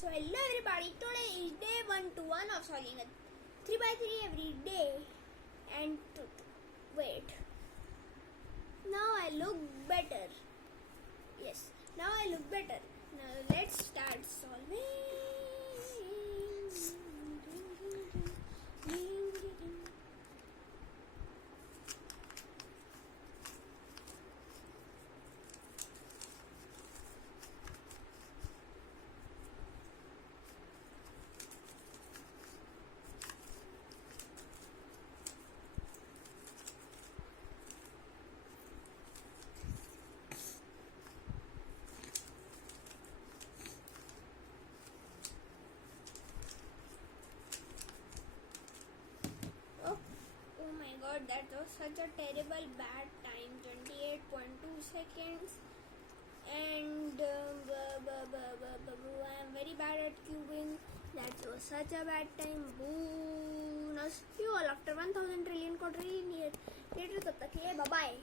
So hello everybody, today is day 121 of solving a 3x3 every day. And wait, now I look better. Yes, now I look better. Now let's start solving. Oh my god, that was such a terrible bad time. 28.2 seconds. And I'm very bad at cubing. That was such a bad time. Boo. Now see you all after 1000 trillion quadrillion years. Later, bye bye.